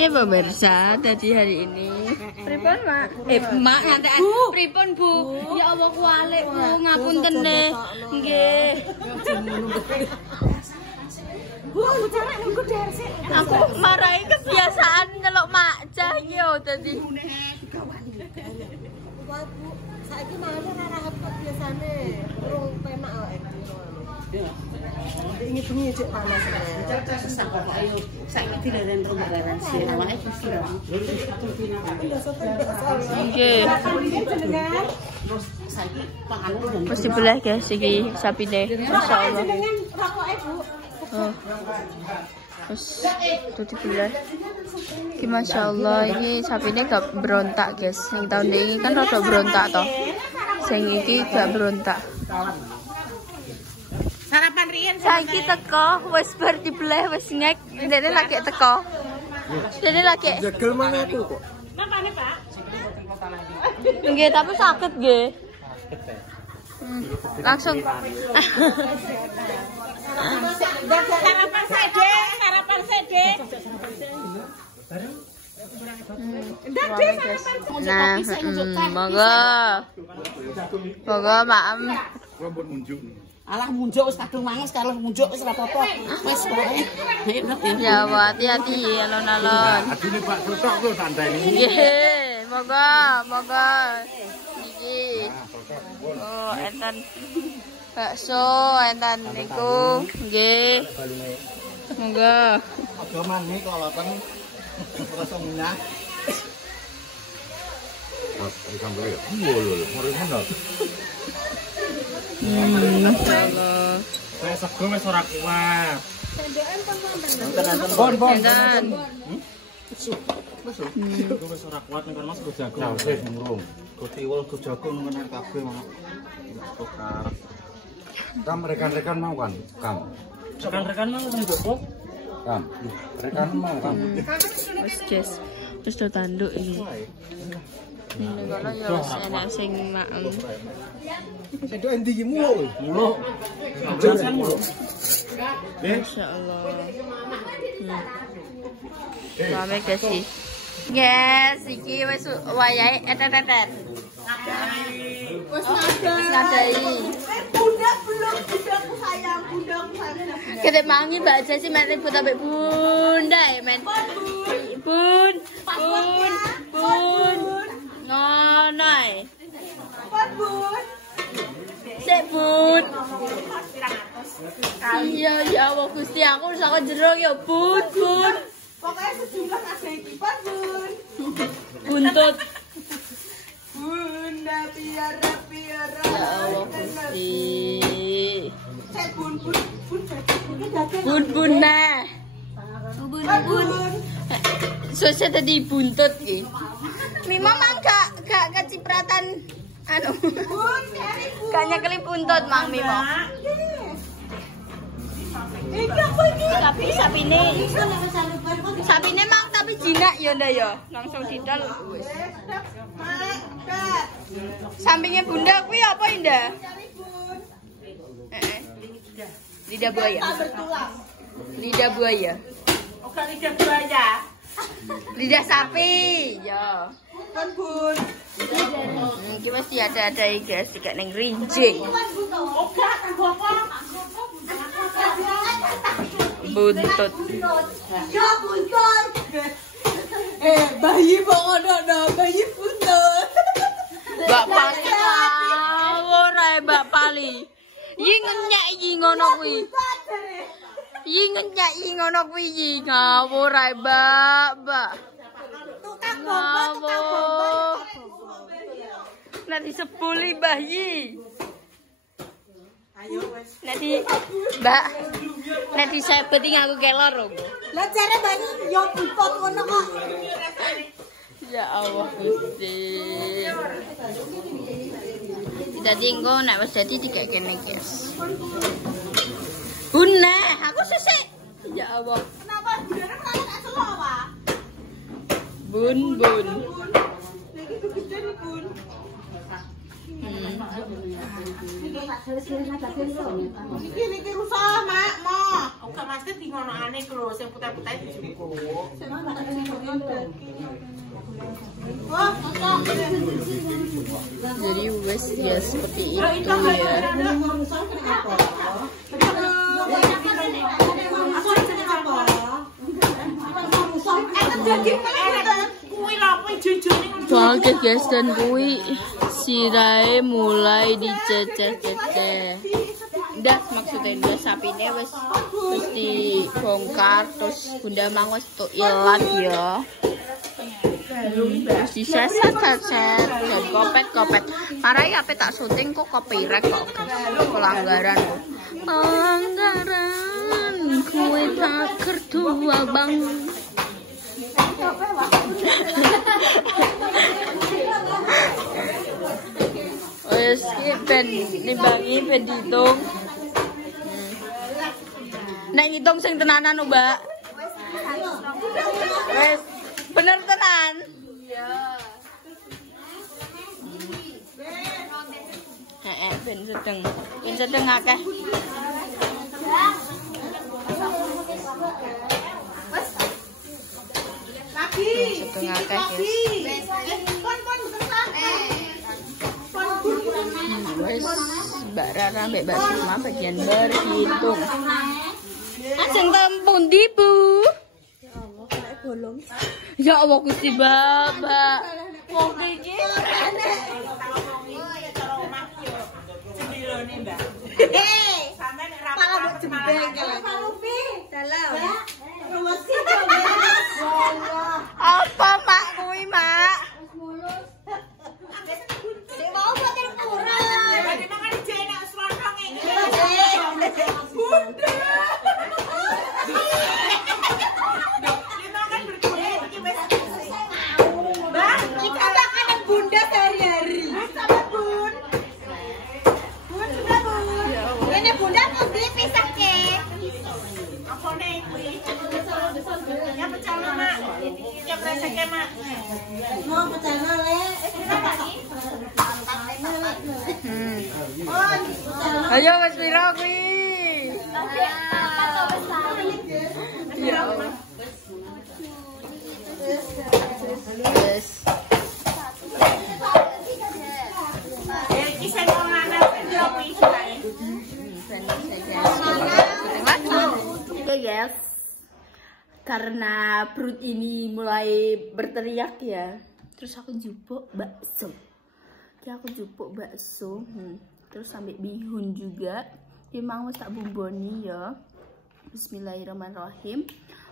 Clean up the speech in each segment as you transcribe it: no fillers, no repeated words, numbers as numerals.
Ya pemirsa, tadi hari ini pripun mak? Mak nanti pripun bu? Ya Allah kualik bu, ngapunten deh. Nggih. Bu, cara nunggu derse. Aku marahi kebiasaan nyelok makcah yo tadi. Saiki malah ora kebiasaane. Urung penak awake dhewe. Ini bengi cek panas. Sesak kok ayo saiki dileren rumah-rumah sih awake susah. Nggih. Terus saiki panganan Wis dibelah guys iki sapine. Masyaallah. Rokoke Bu. Oh. Terus itu dibelah. Iki masyaallah ini sapine gak berontak guys. Yang tahun ini kan rada berontak toh. Sing iki gak berontak. Sarapan riyen Saiki teko wis bar dibelah wis ngek. Dene lagi teko. Dene lagi. Jegel mana aku kok. Mapane, Pak? Nggih, tapi sakit nggih. Langsung. Sarapan sede, sarapan sede. Nah, monggo maam. Rambut munjuk. Alah munjuk wis kadung mangis kalau munjuk wis ora apa-apa. Wis pokoke. Ya, hati-hati alon-alon. Adune Pak Sotok kok tandani. Nggih, monggo. Iki. Oh, enten bakso, enten niku. Nggih. Monggo. Aja mangi koloten. Rasa minyak. Sambel ya. Lho, mari meneh. Masyaallah. Saya sego wis ora kuat. Enten. Wis ora kuat nek Mas go jago. Wis murung. Go tiwul go jago nang kabeh malah. Kam rekan-rekan mau kan? Kam. Rekan-rekan mau nduk. Kam. Rekan mau kan? Wis Jess. Wis do tanduk iki. Ini kalau ya wis enak sing maem. Sedok endi iki mulu? Mulu. Jelaskan mulu. Masyaallah. Rame guys iki. Yes, iki wis wayahe etet-etet. Wis nadai. Bunda belum, bundaku sayang, bundaku sayang. Kita mangi Mbak Jessy main ribut ambek bunda ya men. Bun. Ngono ae. Bun. Sik bun. Iya ya Allah Gusti aku wis aku jero ya bun. Pokoknya sejumlah kabeh iki, Bun. Buntut. Bunda piara. Ya Allah Gusti. Cek bun. Bun nah. Bun. Susah tadi buntut ki. Mima mang gak kecipratan anu. Bun, cari bun. Gak nyekeli buntut mang Mima. Iki apa iki? Tapi sapine mang tapi jinak ya ndak ya. Langsung didol wis. Sampingnya bunda kuwi apa Indah? Cari bun. Lidah buaya. Tak bertulang. Lidah buaya. Oke, lidah buaya. Lidah sapi. Ya. Bun. Iki mesti ada guys, tidak neng rinci. Oke, kanggo apa? Buntut. Ya buntut. Bayi kok ono bayi buntut. Mbak Pali ora Mbak Pali. Yi ngenyek yi ngono kuwi. Yi ngenyek yi ngono kuwi yi ngawur ae Mbak. Tukang bomba. Nek disepuli Mbah Yi. Ayo wes. Mbak. Nek disebet iki aku kelor lho. Lah jare bayi yo buntut ngono kok. Ya Allah Gusti. Dadi engko nek wis dadi dikek kene guys. Bun aku sesek. Ya Allah. Kenapa bundane ora tak selo apa? Bun. Lagi gede nih bun. Niki rusak mak, mo. Oke, maksudnya di ngono aneh lho, sing putih-putih dijupuk. Jadi wes ya seperti itu ya. Oke guys, dan kui sirai mulai diceceh-ceceh. Udah maksudnya udah sapinya wes dibongkar, terus Bunda Mang wes tuh ilat ya. Terus diseset-seset dan kopet-kopet. Marai apa tak syuting kok copyright kok guys. Pelanggaran kok. Pelanggaran kue tak kedua bang. Wes ben nimbangi ben dihitung. Nek ngitung sing tenanan Mbak. Wes bener tenan. Iya. Ben sedeng. Ben sedeng akeh. Sedeng akeh ya. Wes Mbak Rara mbak Mbak Sukma bagian berhitung. Ajeng tempun di Bu. Ya Allah Gusti Bapak. Wong iki apa mak kuwi mak? Bunda sehari-hari. Bun. Ini Bunda mau dipisah ke. Apa nih? Ya pecah mak. Ya presek ya mak. Mau pecah le. Ayo wis pira kuwi? Ya Allah. Yes. Oke guys, karena perut ini mulai berteriak ya, terus aku jupuk bakso. Terus sampai bihun juga. Memang wis tak bumboni ya. Bismillahirrahmanirrahim.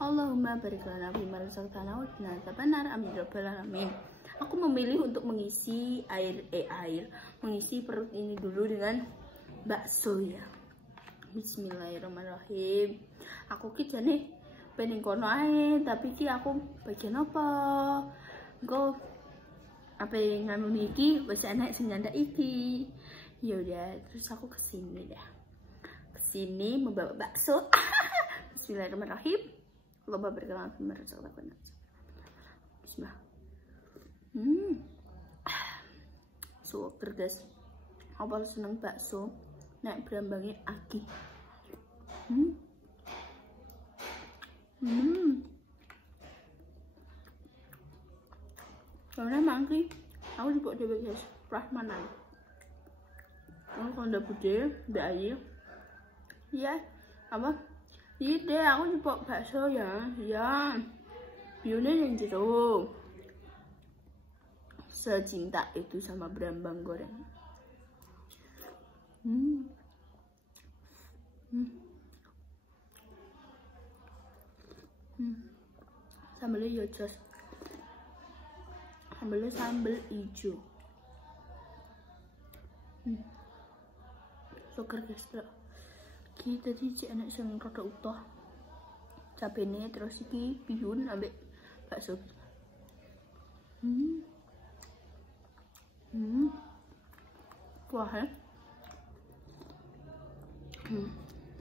Allahumma barik lana fi ma razaqtana wa qina adzabannar. Amin ya rabbal alamin. Aku memilih untuk mengisi mengisi perut ini dulu dengan bakso ya. Bismillahirrahmanirrahim. Aku ki jane pengen kono ae, tapi ki aku bagian apa? Engko apa nganu iki wis enak sing nyandak iki. Ya udah, terus aku kesini dah. Kesini membawa bakso. Bismillahirrahmanirrahim. Allahumma barik lana fi ma razaqtana. Bismillah. Super guys. Awal seneng bakso, naik berambangnya aki. Karena mangki, aku juga coba guys, prasmanan. Kalau udah bude, udah air, ya apa? Iya deh, aku coba bakso ya, biunya yang jeruk. Secinta itu sama berambang goreng. Sambelnya yojos, sambelnya sambel hijau. Sugar guys, bro. Kita tadi cek anak sing rada utuh. Cabene terus iki bihun ambek bakso. Wah,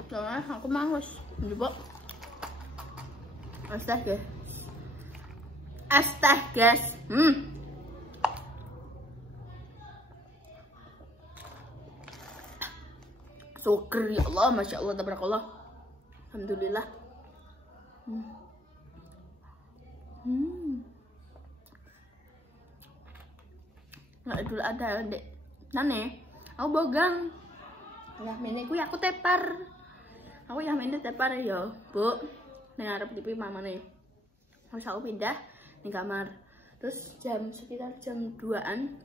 soalnya aku males coba. Astaga guys. Syukur ya Allah, masya Allah, tabarakallah. Alhamdulillah. Nggak dulu ada dek. Nane, aku bogang. Ya mene kuwi aku tepar. Aku yang mene tepar ya, Bu. Ning arep TV mamane. Terus aku pindah ning kamar. Terus sekitar jam 2-an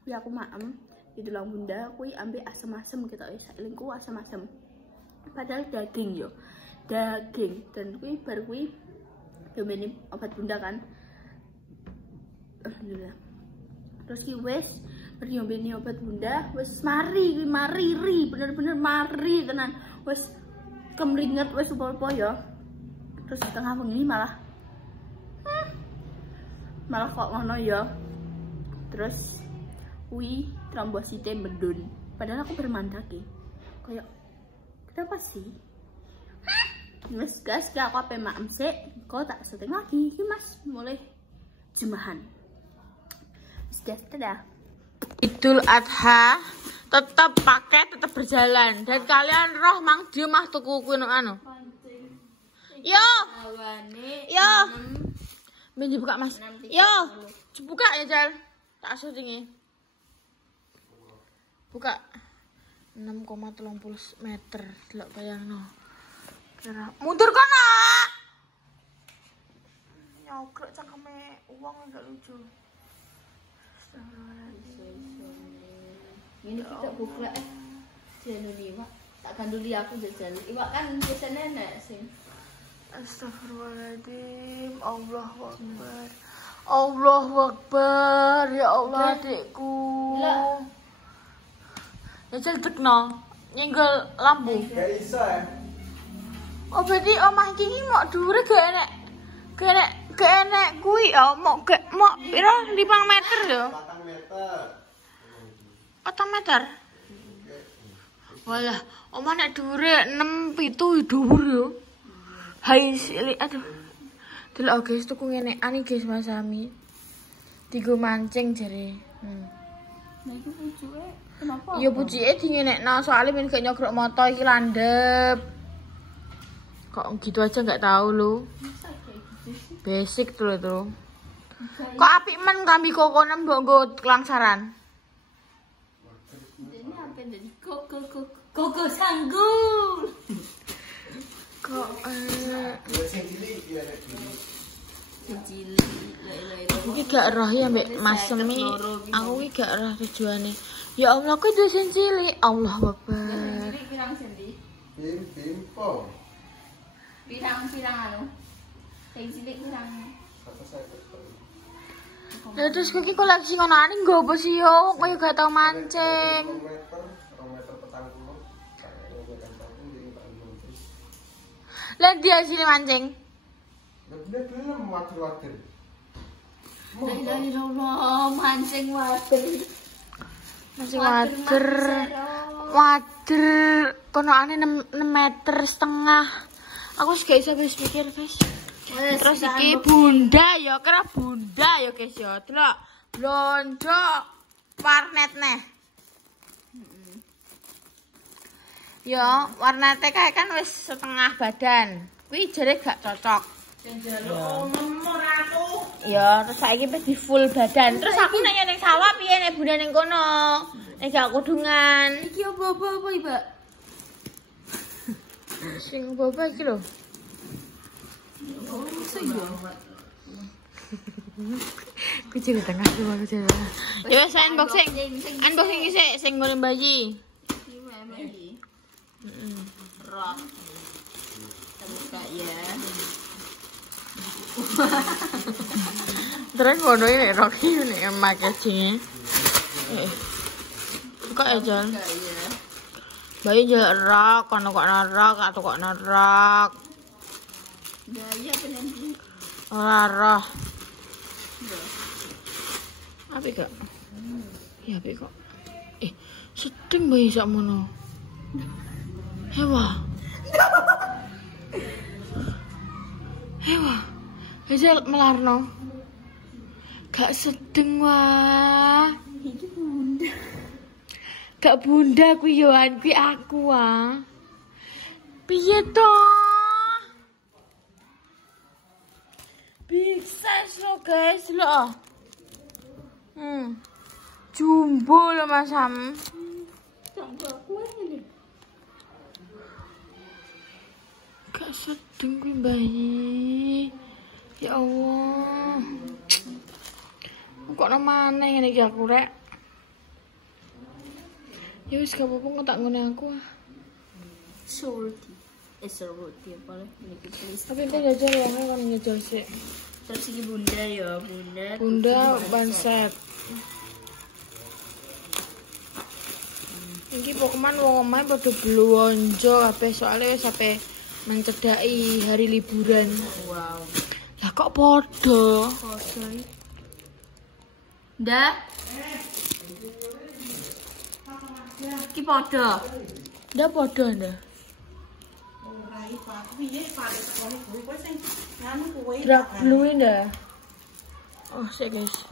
kuwi aku maem di tulang bunda kuwi ambek asem-asem gitu wis lingku asem-asem. Padahal daging yo. Daging dan kuwi bar kuwi domene obat bunda kan. Alhamdulillah. Terus ki wis nyobain obat bunda wis mari bener-bener mari tenan. Wis kemringet wis apa-apa ya. Terus tengah bengi malah kok ngono ya. Terus kuwi trombosite mendun. Padahal aku bermandake. Kayak kenapa sih? Wes guys, aku ape maem sik, kok tak setting lagi. Iki Mas mulai jemahan. Wes guys, dadah. Idul Adha tetap pakai, tetap berjalan. Dan kalian roh mang di omah tuku kuwi anu. Yo. Yo. Men dibuka Mas. Yo. Dibuka ya, Jal. Tak syutingi. Buka. 6,30 meter. Delok bayangno. Kira mundur kono. Nyogrok cangkeme uang enggak lucu. Ini kita buka janu iwak. Tak ganduli aku jajal. Iwak kan biasanya enak sih. Astagfirullahaladzim. Allahu Akbar. Allahu Akbar. Ya Allah adikku. Ya jal tekno. Nyenggol lampu. Gak iso ya. Oh berarti omah iki mau dhuwure gak enek. Gak enek kuwi ya mau pira 5 meter ya. 4 meter. 4 meter. Walah, omah nek dhuwure 6 7 dhuwur yo. Hai cilik aduh. Delok guys tuku ngene ani guys Mas Ami. Digo mancing jare. Nah iku pucuke kenapa? Ya pucuke dingenekno soalnya men gak nyogrok moto iki landep. Kok gitu aja nggak tahu lu. Basic tuh itu. Kok apik men kambi kokonem mbok nggo kelangsaran. Ini apa jadi koko sanggul. Kok iki gak roh ya mbek Mas Semi. Aku iki gak roh tujuane. Ya Allah kuwi duwe sing cilik. Allahu Akbar. Pirang sendi? Pimpong. Pirang anu. Sing cilik pirang. Lah terus kowe koleksi ngono ani nggo apa sih yo? Kowe gak tau mancing. 2 meter petang kulo. Lah dia sini mancing. Bener-bener water-water. La ilaha mancing water. Mancing water. Kono ane 6,5 meter. Aku wis gak iso wis pikir, guys. Terus iki bunda ya, kira bunda ya, guys ya. Delok blonjo warnet neh. Ya, warnete kae kan wis setengah badan. Kuwi jare gak cocok. Ya, terus saiki wis di full badan. Terus aku nanya ning sawah piye nek bunda ning kono? Nek gak kudungan. Iki apa Ibu? Sing apa iki lho? Ku jadi tengah tuh aku jadi. Ya saya unboxing iki sing ngene bayi. Roh. Buka ya. Terus ngono ini Rocky ini packaging. Buka aja. Bayi jerak, kono kok narak, atau kok narak. Gaya penanti. Ora. Apa kok? Ya apa kok? Sedeng bayi sakmono. Hewa. Hejal melarno. Gak sedeng wah. Iki bunda. Gak bunda kuwi yoan kuwi aku ah. Piye to? Big size lo guys lo. Jumbo lo Mas Sam. Gak sedeng kuwi bayi. Ya Allah. Kok namane ngene iki aku rek. Ya wis gak apa-apa kok tak ngene aku. Salty apa lah ini please. Tapi kok jajal ya kan ngejol sih. Terus ini bunda ya, Bunda banset. Iki Pokemon wong omahe padha blonjo kabeh soalnya wis sampe mencedaki hari liburan. Wow. Lah kok padha? Padha. Ndak? Ki padha. Ndak padha ndak? Drag blue ndak? Oh, sik guys.